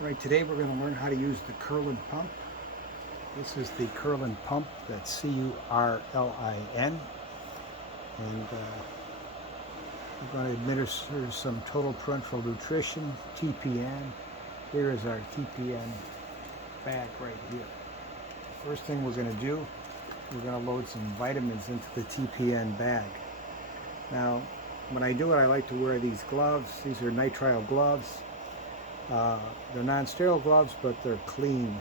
Right, today we're going to learn how to use the Curlin Pump. This is the Curlin Pump, that's C-U-R-L-I-N. And we're going to administer some total parenteral nutrition, TPN. Here is our TPN bag right here. First thing we're going to do, we're going to load some vitamins into the TPN bag. Now, when I do it, I like to wear these gloves. These are nitrile gloves. They're non-sterile gloves, but they're clean.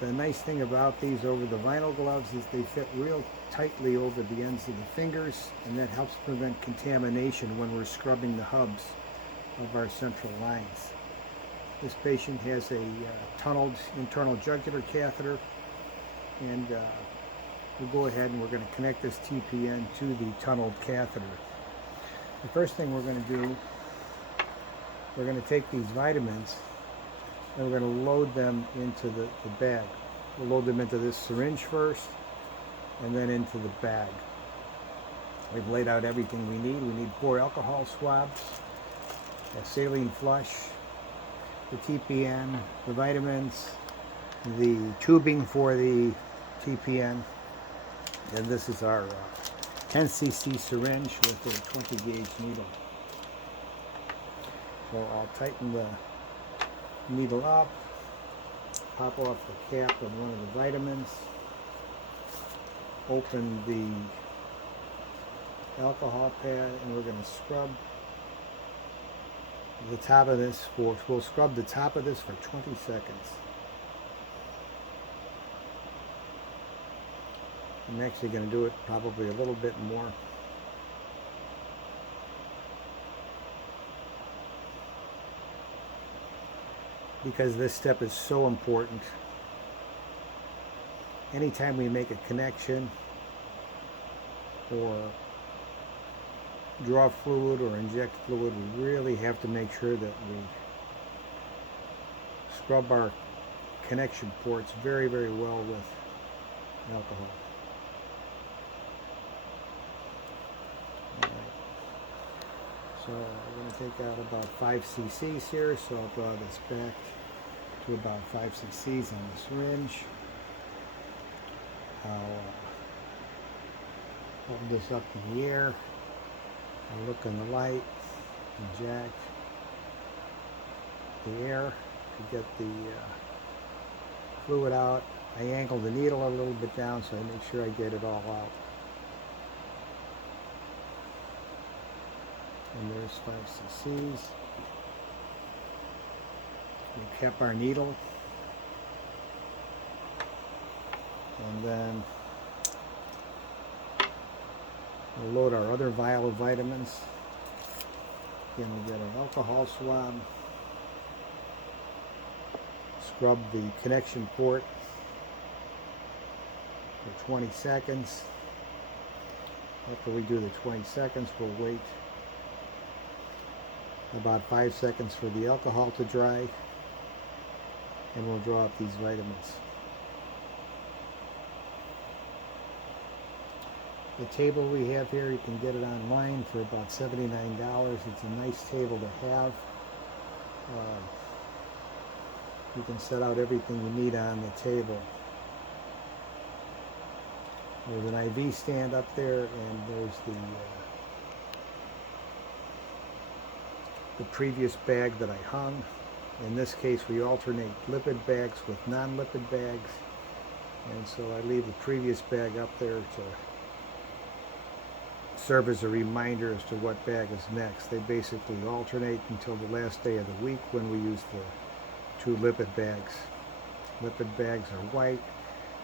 The nice thing about these over the vinyl gloves is they fit real tightly over the ends of the fingers, and that helps prevent contamination when we're scrubbing the hubs of our central lines. This patient has a tunneled internal jugular catheter, and we'll go ahead and we're going to connect this TPN to the tunneled catheter. The first thing we're going to do, we're going to take these vitamins and we're going to load them into the bag. We'll load them into this syringe first and then into the bag. We've laid out everything we need. We need 4 alcohol swabs, a saline flush, the TPN, the vitamins, the tubing for the TPN, and this is our 10 cc syringe with a 20 gauge needle. So I'll tighten the needle up, pop off the cap of one of the vitamins, open the alcohol pad, and we're going to scrub the top of this we'll scrub the top of this for 20 seconds. I'm actually going to do it probably a little bit more. Because this step is so important. Anytime we make a connection or draw fluid or inject fluid, we really have to make sure that we scrub our connection ports very, very well with alcohol. All right. So we're going to take out about 5 cc's here, so I'll draw this back to about 5 cc's on the syringe. I'll hold this up in the air. I'll look in the light, inject the air to get the fluid out. I angle the needle a little bit down so I make sure I get it all out. And there's 5 cc's. We kept our needle, and then we'll load our other vial of vitamins. Again, we'll get an alcohol swab, scrub the connection port for 20 seconds. After we do the 20 seconds, we'll wait about 5 seconds for the alcohol to dry, and we'll draw up these vitamins. The table we have here, you can get it online for about $79. It's a nice table to have. You can set out everything you need on the table. There's an IV stand up there, and there's the previous bag that I hung. In this case, we alternate lipid bags with non-lipid bags, and so I leave the previous bag up there to serve as a reminder as to what bag is next. They basically alternate until the last day of the week when we use the 2 lipid bags. Lipid bags are white,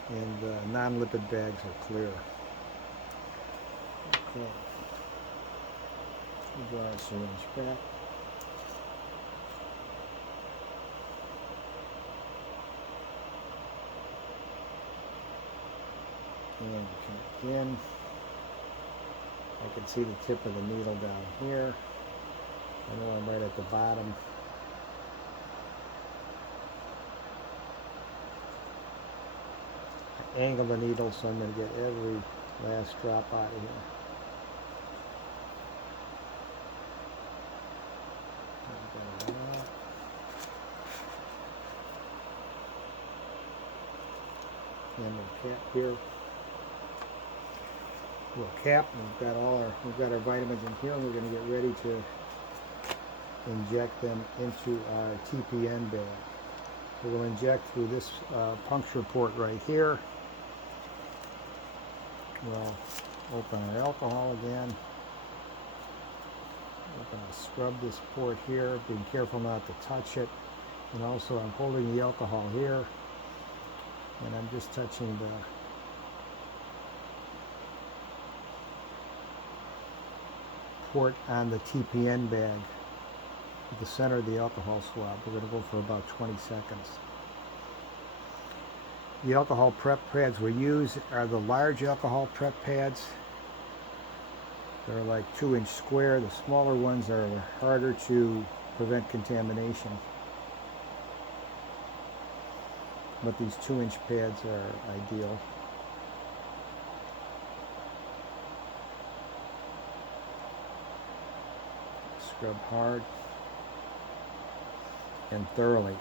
and the non-lipid bags are clear. Okay. We'll draw our syringe back. And connect in. I can see the tip of the needle down here. I know I'm right at the bottom. I angle the needle so I'm going to get every last drop out of here. cap here. Little cap, and we've got our vitamins in here, and we're going to get ready to inject them into our TPN bag. We'll inject through this puncture port right here. We'll open our alcohol again. We're going to scrub this port here, being careful not to touch it. And also I'm holding the alcohol here, and I'm just touching the port on the TPN bag at the center of the alcohol swab. We're going to go for about 20 seconds. The alcohol prep pads we use are the large alcohol prep pads. They're like 2-inch square. The smaller ones are harder to prevent contamination. But these 2-inch pads are ideal. Scrub hard and thoroughly.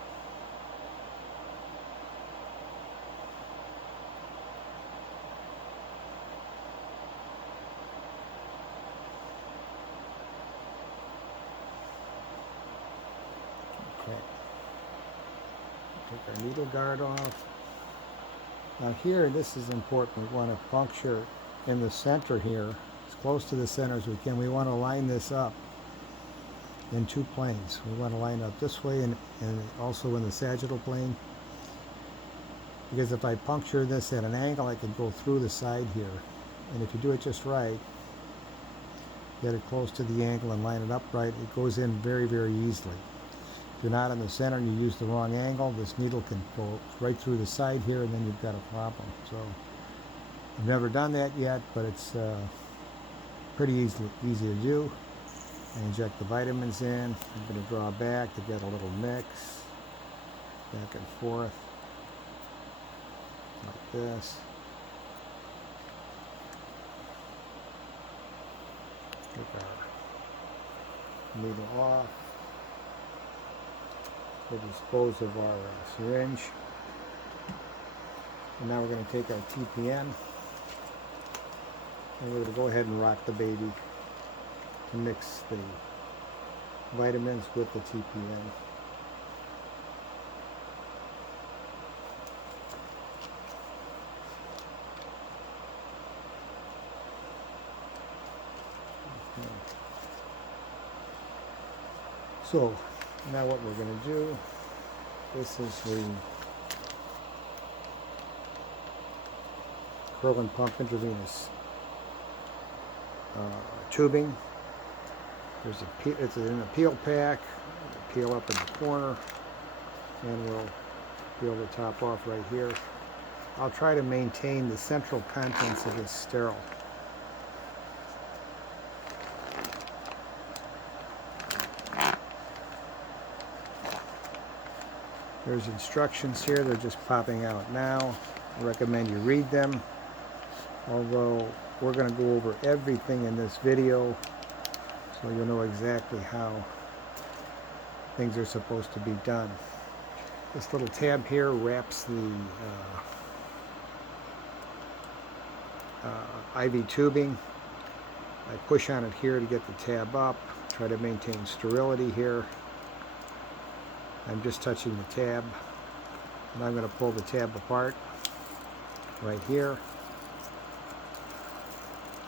Okay. Take our needle guard off. Now here, this is important. We want to puncture in the center here, as close to the center as we can. We want to line this up in 2 planes. We want to line up this way and also in the sagittal plane. Because if I puncture this at an angle, I can go through the side here. And if you do it just right, get it close to the angle and line it up right, it goes in very, very easily. If you're not in the center and you use the wrong angle, this needle can go right through the side here, and then you've got a problem. So I've never done that yet, but it's pretty easy to do. And inject the vitamins in. I'm going to draw back to get a little mix, back and forth, like this. Take our needle off. We'll dispose of our syringe. And now we're going to take our TPN, and we're going to go ahead and rock the baby to mix the vitamins with the TPN. Okay. So now what we're going to do, this is the Curlin Pump intravenous tubing. It's in a peel pack. Peel up in the corner, and we'll peel the top off right here. I'll try to maintain the central contents of this sterile. There's instructions here. They're just popping out now. I recommend you read them, although we're going to go over everything in this video, so you'll know exactly how things are supposed to be done. This little tab here wraps the IV tubing. I push on it here to get the tab up, try to maintain sterility here. I'm just touching the tab, and I'm going to pull the tab apart right here.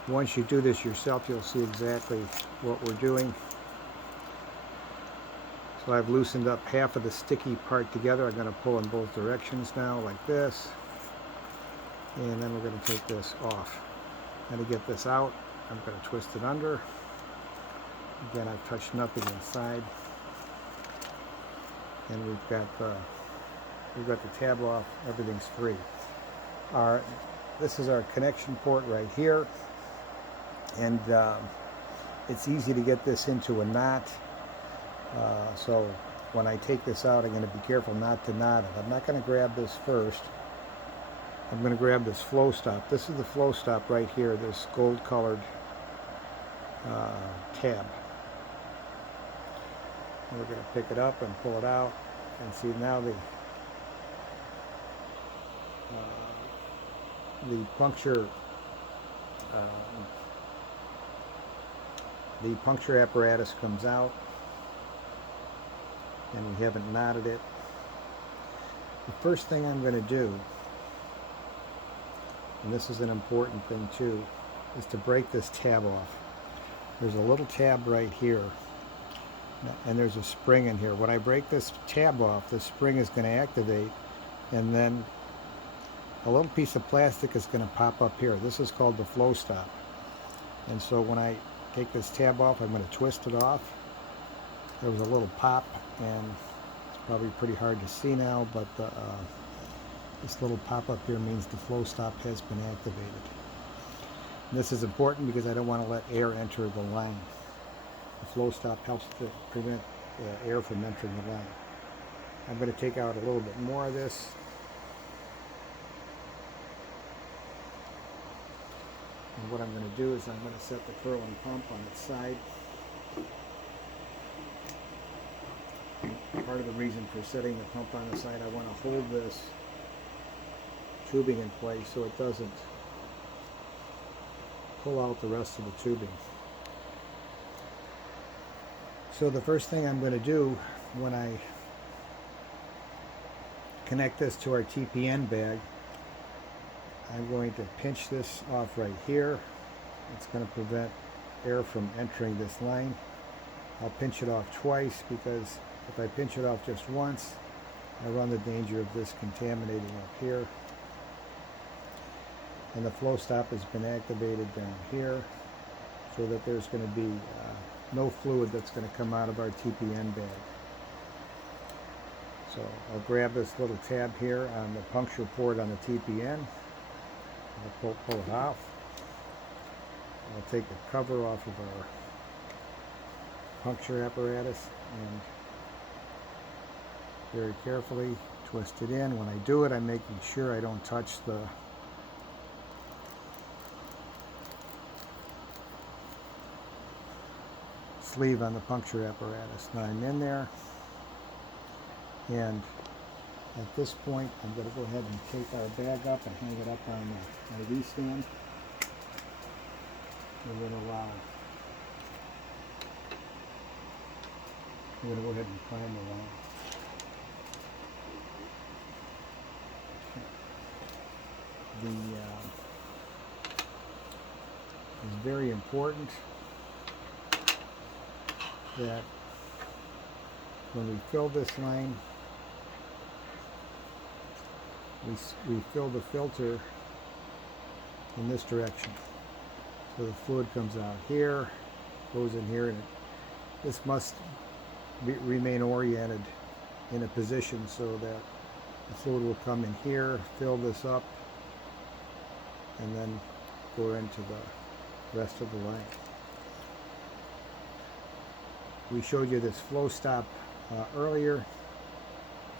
Once you do this yourself, you'll see exactly what we're doing. So I've loosened up half of the sticky part together. I'm going to pull in both directions now, like this. And then we're going to take this off. And to get this out, I'm going to twist it under. Again, I've touched nothing inside. And we've got the tab off. Everything's free. This is our connection port right here. And it's easy to get this into a knot. So when I take this out, I'm going to be careful not to knot it. I'm not going to grab this first. I'm going to grab this flow stop. This is the flow stop right here, this gold colored tab. And we're going to pick it up and pull it out, and see now the puncture apparatus comes out, and we haven't knotted it. The first thing I'm going to do, and this is an important thing too, is to break this tab off. There's a little tab right here, and there's a spring in here. When I break this tab off, the spring is going to activate, and then a little piece of plastic is going to pop up here. This is called the flow stop. And so when I take this tab off, I'm going to twist it off. There was a little pop, and it's probably pretty hard to see now, but this little pop-up here means the flow stop has been activated. And this is important because I don't want to let air enter the line. The flow stop helps to prevent air from entering the line. I'm going to take out a little bit more of this. And what I'm going to do is I'm going to set the Curlin pump on its side. Part of the reason for setting the pump on the side, I want to hold this tubing in place so it doesn't pull out the rest of the tubing. So the first thing I'm going to do when I connect this to our TPN bag, I'm going to pinch this off right here. It's going to prevent air from entering this line. I'll pinch it off twice because if I pinch it off just once, I run the danger of this contaminating up here. And the flow stop has been activated down here so that there's going to be no fluid that's going to come out of our TPN bag. So I'll grab this little tab here on the puncture port on the TPN. I'll pull it off. I'll take the cover off of our puncture apparatus and very carefully twist it in. When I do it, I'm making sure I don't touch the sleeve on the puncture apparatus. Now I'm in there, and at this point I'm going to go ahead and take our bag up and hang it up on the IV stand. We're going to go ahead and prime the line. It's very important that when we fill this line, we fill the filter in this direction. So the fluid comes out here, goes in here, and this must remain oriented in a position so that the fluid will come in here, fill this up, and then go into the rest of the line. We showed you this flow stop earlier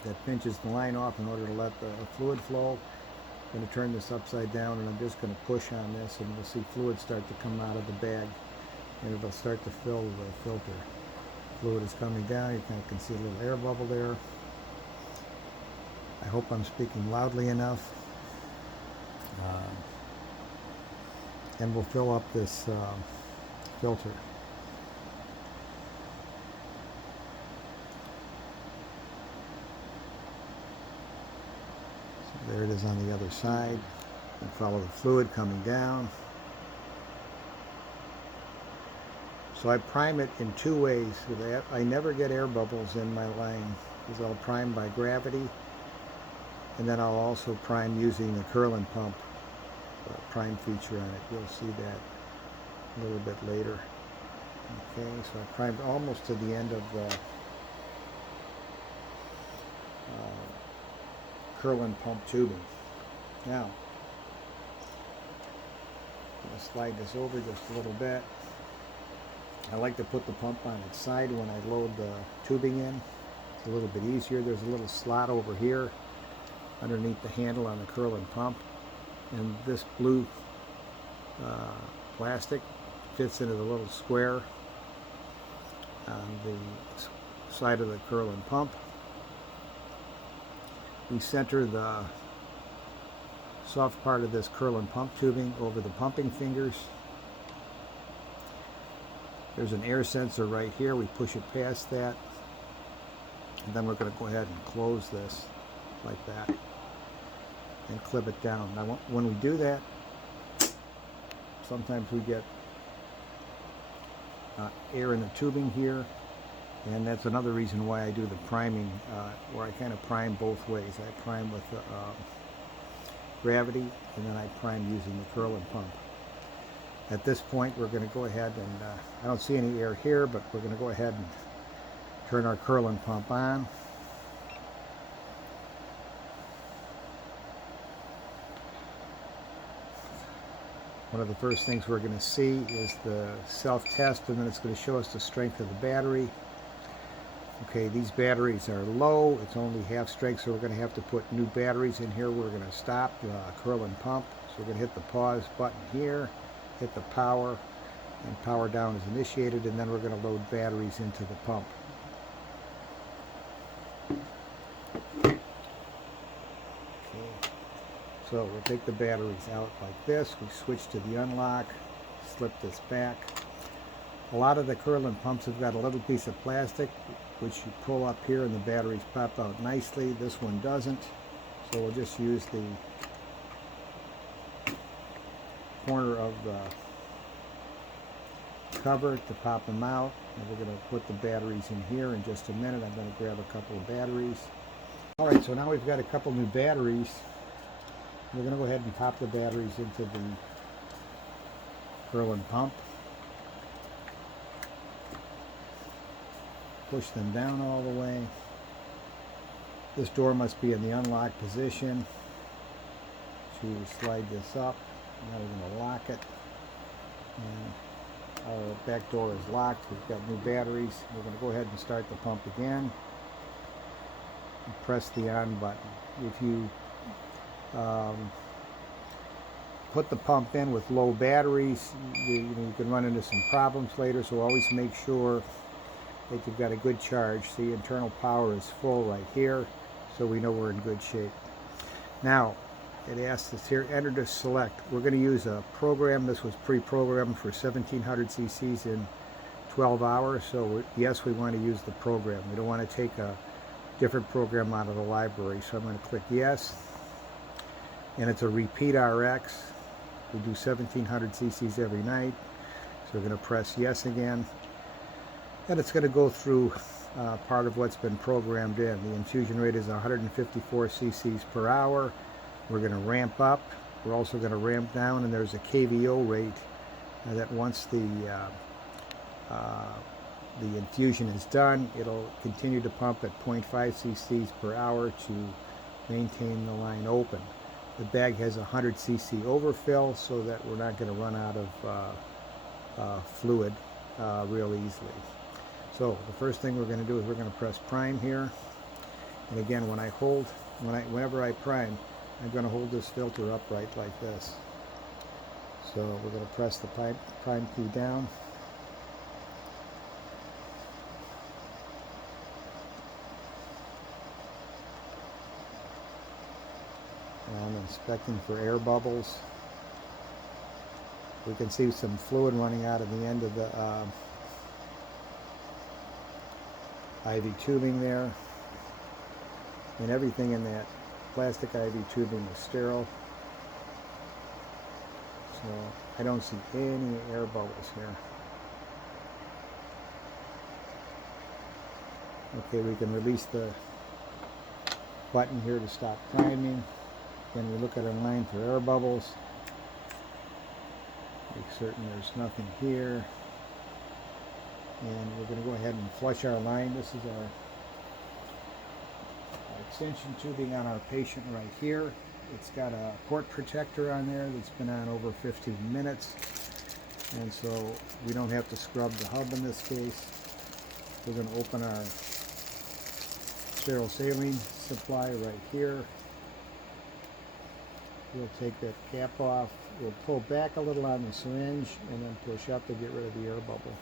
that pinches the line off in order to let the fluid flow. I'm going to turn this upside down, and I'm just going to push on this, and you'll see fluid start to come out of the bag, and it'll start to fill the filter. Fluid is coming down. You kind of can see a little air bubble there. I hope I'm speaking loudly enough. And we'll fill up this filter. So there it is on the other side. And follow the fluid coming down. So I prime it in two ways. I never get air bubbles in my line because I'll prime by gravity, and then I'll also prime using the Curlin Pump prime feature on it. You'll see that a little bit later. Okay, so I primed almost to the end of the Curlin Pump tubing. Now, I'm going to slide this over just a little bit. I like to put the pump on its side when I load the tubing in. It's a little bit easier. There's a little slot over here underneath the handle on the Curlin Pump, and this blue plastic fits into the little square on the side of the Curlin Pump. We center the soft part of this Curlin pump tubing over the pumping fingers. There's an air sensor right here. We push it past that. And then we're going to go ahead and close this like that and clip it down. Now when we do that, sometimes we get air in the tubing here, and that's another reason why I do the priming, where I kind of prime both ways. I prime with gravity, and then I prime using the Curlin pump. At this point, we're going to go ahead and, I don't see any air here, but we're going to go ahead and turn our Curlin pump on. One of the first things we're going to see is the self-test, and then it's going to show us the strength of the battery. Okay, these batteries are low. It's only half strength, so we're going to have to put new batteries in here. We're going to stop the Curlin pump. So we're going to hit the pause button here, hit the power, and power down is initiated, and then we're going to load batteries into the pump. So we'll take the batteries out like this. We switch to the unlock, slip this back. A lot of the Curlin pumps have got a little piece of plastic which you pull up here and the batteries pop out nicely. This one doesn't. So we'll just use the corner of the cover to pop them out. And we're going to put the batteries in here in just a minute. I'm going to grab a couple of batteries. Alright, so now we've got a couple new batteries. We're going to go ahead and pop the batteries into the Curlin pump. Push them down all the way. This door must be in the unlocked position. To slide this up. Now we're going to lock it. And our back door is locked. We've got new batteries. We're going to go ahead and start the pump again. And press the on button. If you put the pump in with low batteries, you can run into some problems later, so always make sure that you've got a good charge. The internal power is full right here, so we know we're in good shape. Now it asks us here, enter to select. We're going to use a program. This was pre-programmed for 1700 cc's in 12 hours, so yes, we want to use the program. We don't want to take a different program out of the library, so I'm going to click yes. And it's a repeat RX. We do 1700 cc's every night, so we're going to press yes again, and it's going to go through part of what's been programmed in. The infusion rate is 154 cc's per hour. We're going to ramp up. We're also going to ramp down, and there's a KVO rate that once the infusion is done, it'll continue to pump at 0.5 cc's per hour to maintain the line open. The bag has 100 cc overfill, so that we're not going to run out of fluid real easily. So the first thing we're going to do is we're going to press prime here, and again, whenever I prime, I'm going to hold this filter upright like this. So we're going to press the prime key down. And I'm inspecting for air bubbles. We can see some fluid running out of the end of the IV tubing there. And everything in that plastic IV tubing is sterile. So I don't see any air bubbles here. Okay, we can release the button here to stop priming. Then we look at our line for air bubbles. Make certain there's nothing here. And we're going to go ahead and flush our line. This is our extension tubing on our patient right here. It's got a port protector on there that's been on over 15 minutes. And so we don't have to scrub the hub in this case. We're going to open our sterile saline supply right here. We'll take that cap off. We'll pull back a little on the syringe and then push up to get rid of the air bubble.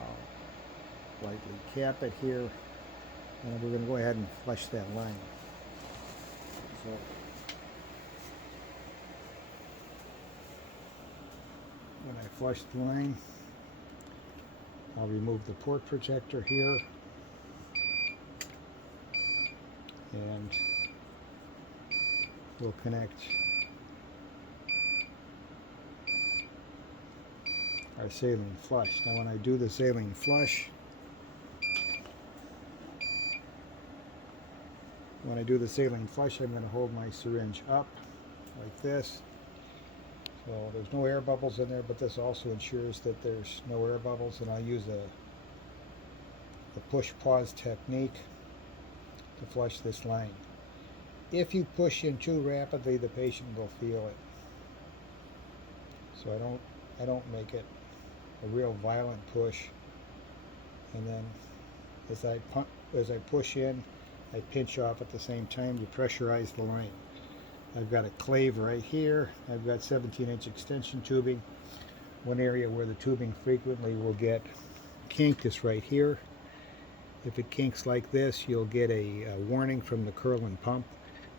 I'll lightly cap it here, and we're going to go ahead and flush that line. So flush the line. I'll remove the port protector here. And we'll connect our saline flush. Now when I do the saline flush, I'm going to hold my syringe up like this. So there's no air bubbles in there, but this also ensures that there's no air bubbles, and I'll use a push-pause technique to flush this line. If you push in too rapidly, the patient will feel it. So I don't make it a real violent push. And then as I push in, I pinch off at the same time to pressurize the line. I've got a clave right here. I've got 17-inch extension tubing. One area where the tubing frequently will get kinked is right here. If it kinks like this, you'll get a warning from the Curlin Pump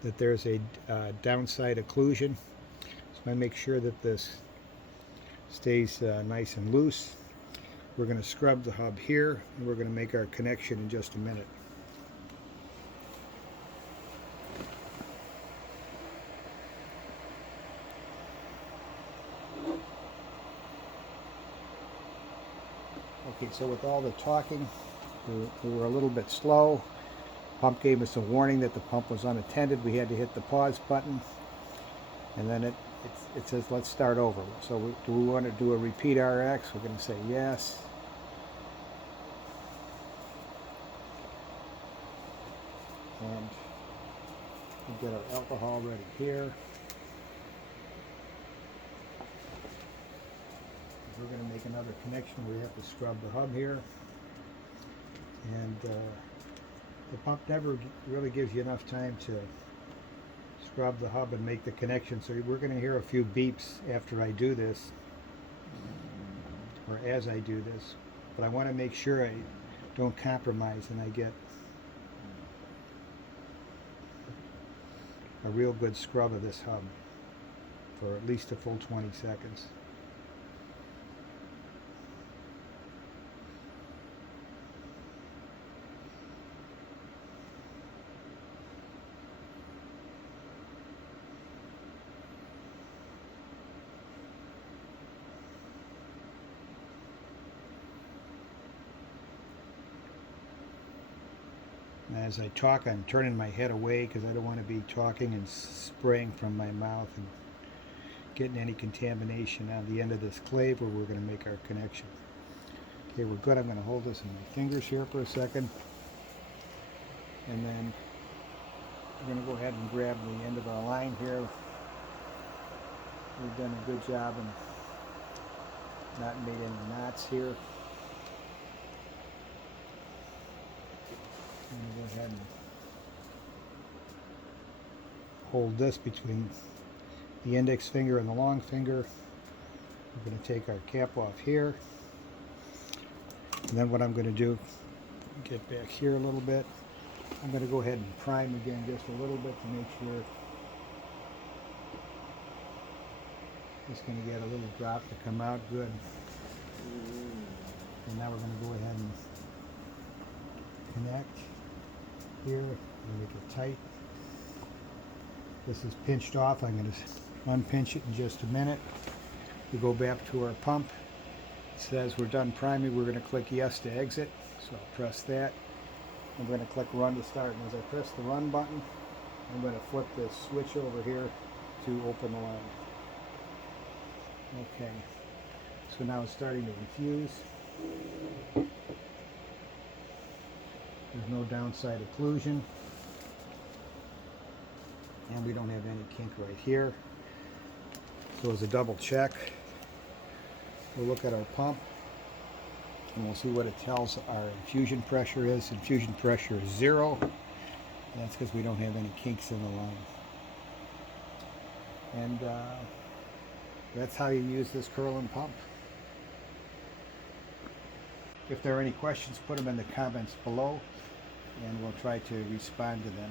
that there's a downside occlusion. So I make sure that this stays nice and loose. We're going to scrub the hub here, and we're going to make our connection in just a minute. Okay, so with all the talking, we were a little bit slow. Pump gave us a warning that the pump was unattended. We had to hit the pause button, and then it says let's start over. So do we want to do a repeat RX? We're going to say yes. And we get our alcohol ready here. We're going to make another connection. We have to scrub the hub here. And the pump never really gives you enough time to scrub the hub and make the connection. So we're going to hear a few beeps after I do this, or as I do this. But I want to make sure I don't compromise and I get a real good scrub of this hub for at least a full 20 seconds. As I talk, I'm turning my head away because I don't want to be talking and spraying from my mouth and getting any contamination on the end of this clave where we're going to make our connection. Okay, we're good. I'm going to hold this in my fingers here for a second. And then we're going to go ahead and grab the end of our line here. We've done a good job and not made any knots here. I'm going to go ahead and hold this between the index finger and the long finger. We're going to take our cap off here. And then what I'm going to do, get back here a little bit, I'm going to go ahead and prime again just a little bit to make sure it's going to get a little drop to come out good. And now we're going to go ahead and connect here and make it tight. This is pinched off. I'm going to unpinch it in just a minute. We go back to our pump. It says we're done priming. We're going to click yes to exit. So I'll press that. I'm going to click run to start. And as I press the run button, I'm going to flip this switch over here to open the line. Okay. So now it's starting to infuse. There's no downside occlusion, and we don't have any kink right here. So as a double check, we'll look at our pump and we'll see what it tells our infusion pressure is. Infusion pressure is 0. That's because we don't have any kinks in the line. And that's how you use this Curlin pump. If there are any questions, put them in the comments below, and we'll try to respond to them.